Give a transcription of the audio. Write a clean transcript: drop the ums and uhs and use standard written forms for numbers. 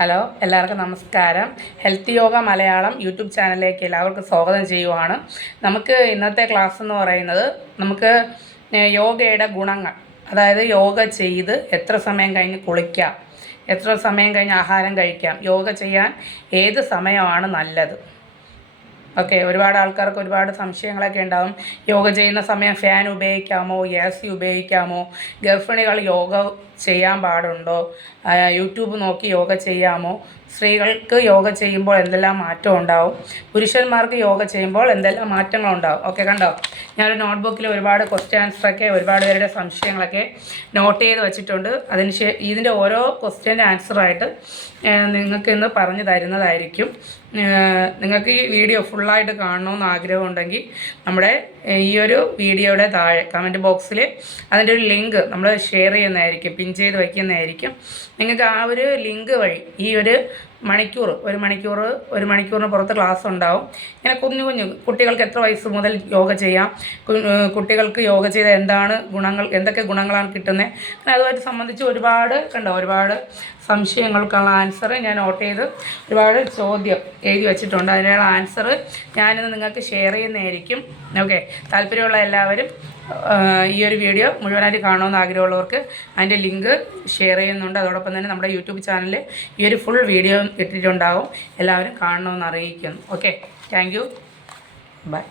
Hello, എല്ലാവർക്കും നമസ്കാരം. Health yoga Malayalam YouTube ചാനലിലേക്ക് എല്ലാവർക്കും സ്വാഗതം ചെയ്യുവാണ്. നമുക്ക് ഇന്നത്തെ ക്ലാസ് എന്ന് പറയുന്നത് യോഗയുടെ ഗുണങ്ങൾ, അതായത് യോഗ ചെയ്ത് എത്ര സമയം കഴിഞ്ഞ് കുളിക്കാം, എത്ര സമയം കഴിഞ്ഞ് ആഹാരം കഴിക്കാം, യോഗ ചെയ്യാൻ ഏത് സമയമാണ് നല്ലത്. ഓക്കെ, ഒരുപാട് ആൾക്കാർക്ക് ഒരുപാട് സംശയങ്ങളൊക്കെ ഉണ്ടാകും. യോഗ ചെയ്യുന്ന സമയം ഫാൻ ഉപയോഗിക്കാമോ, AC ഉപയോഗിക്കാമോ, ഗർഭിണികൾ യോഗ ചെയ്യാൻ പാടുണ്ടോ, യൂട്യൂബ് നോക്കി യോഗ ചെയ്യാമോ, സ്ത്രീകൾക്ക് യോഗ ചെയ്യുമ്പോൾ എന്തെല്ലാം മാറ്റം ഉണ്ടാവും, പുരുഷന്മാർക്ക് യോഗ ചെയ്യുമ്പോൾ എന്തെല്ലാം മാറ്റങ്ങളുണ്ടാവും. ഓക്കെ, കണ്ടോ, ഞാനൊരു നോട്ട്ബുക്കിൽ ഒരുപാട് ക്വസ്റ്റ്യൻ ആൻസറൊക്കെ ഒരുപാട് പേരുടെ സംശയങ്ങളൊക്കെ നോട്ട് ചെയ്ത് വെച്ചിട്ടുണ്ട്. ഇതിൻ്റെ ഓരോ ക്വസ്റ്റ്യൻ്റെ ആൻസറായിട്ട് നിങ്ങൾക്ക് ഇന്ന് പറഞ്ഞു തരുന്നതായിരിക്കും. നിങ്ങൾക്ക് ഈ വീഡിയോ ഫുള്ളായിട്ട് കാണണമെന്ന് ആഗ്രഹമുണ്ടെങ്കിൽ നമ്മുടെ ഈ ഒരു വീഡിയോയുടെ താഴെ കമൻറ്റ് ബോക്സിൽ അതിൻ്റെ ഒരു ലിങ്ക് നമ്മൾ ഷെയർ ചെയ്യുന്നതായിരിക്കും, പിൻ ചെയ്ത് വയ്ക്കുന്നതായിരിക്കും. നിങ്ങൾക്ക് ആ ഒരു ലിങ്ക് വഴി ഈ ഒരു മണിക്കൂറിന് പുറത്ത് ക്ലാസ് ഉണ്ടാവും. ഇങ്ങനെ കുഞ്ഞു കുട്ടികൾക്ക് എത്ര വയസ്സ് മുതൽ യോഗ ചെയ്യാം, കുട്ടികൾക്ക് യോഗ ചെയ്ത എന്താണ് ഗുണങ്ങൾ, എന്തൊക്കെ ഗുണങ്ങളാണ് കിട്ടുന്നത്, അങ്ങനെ അതുമായിട്ട് സംബന്ധിച്ച് ഒരുപാട് സംശയങ്ങൾക്കുള്ള ആൻസർ ഞാൻ നോട്ട് ചെയ്ത് ഒരുപാട് ചോദ്യം എഴുതി വെച്ചിട്ടുണ്ട്. അതിനുള്ള ആൻസർ ഞാനിന്ന് നിങ്ങൾക്ക് ഷെയർ ചെയ്യുന്നതായിരിക്കും. ഓക്കെ, താല്പര്യമുള്ള എല്ലാവരും ഈ ഒരു വീഡിയോ മുഴുവനായിട്ട് കാണണമെന്ന് ആഗ്രഹമുള്ളവർക്ക് അതിൻ്റെ ലിങ്ക് ഷെയർ ചെയ്യുന്നുണ്ട്. അതോടൊപ്പം തന്നെ നമ്മുടെ യൂട്യൂബ് ചാനലിൽ ഈ ഒരു ഫുൾ വീഡിയോ ഇട്ടിട്ടുണ്ടാകും. എല്ലാവരും കാണണമെന്ന് അറിയിക്കുന്നു. Okay, thank you, by.